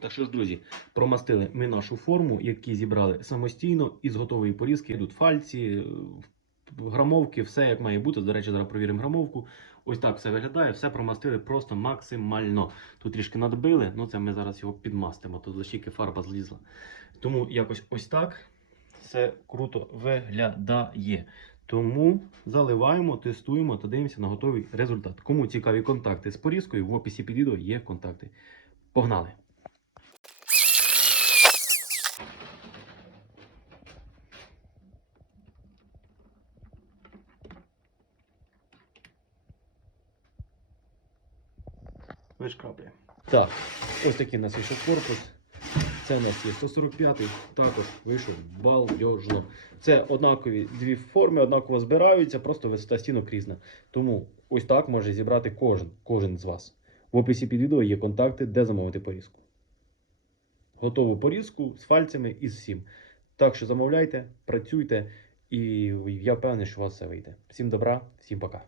Так що ж, друзі, промастили ми нашу форму, які зібрали самостійно із готової порізки. Йдуть фальці, е, грамовки, все як має бути. До речі, зараз провіримо грамовку. Ось так все виглядає, все промастили просто максимально. Тут трішки надбили, ну це ми зараз його підмастимо. Тут лише фарба злізла. Тому якось ось так все круто виглядає. Тому заливаємо, тестуємо та дивимося на готовий результат. Кому цікаві контакти з порізкою, в описі під відео є контакти. Погнали! Вишкраплюємо. Так, ось такий у нас вийшов корпус. Це у нас є 145-й, також вийшов балдежно. Це однакові дві форми, однаково збираються, просто висота стінок різна. Тому ось так може зібрати кожен, кожен з вас. В описі під відео є контакти, де замовити порізку. Готову порізку з фальцями і з всім. Так що замовляйте, працюйте, і я впевнений, що у вас все вийде. Всім добра, всім пока.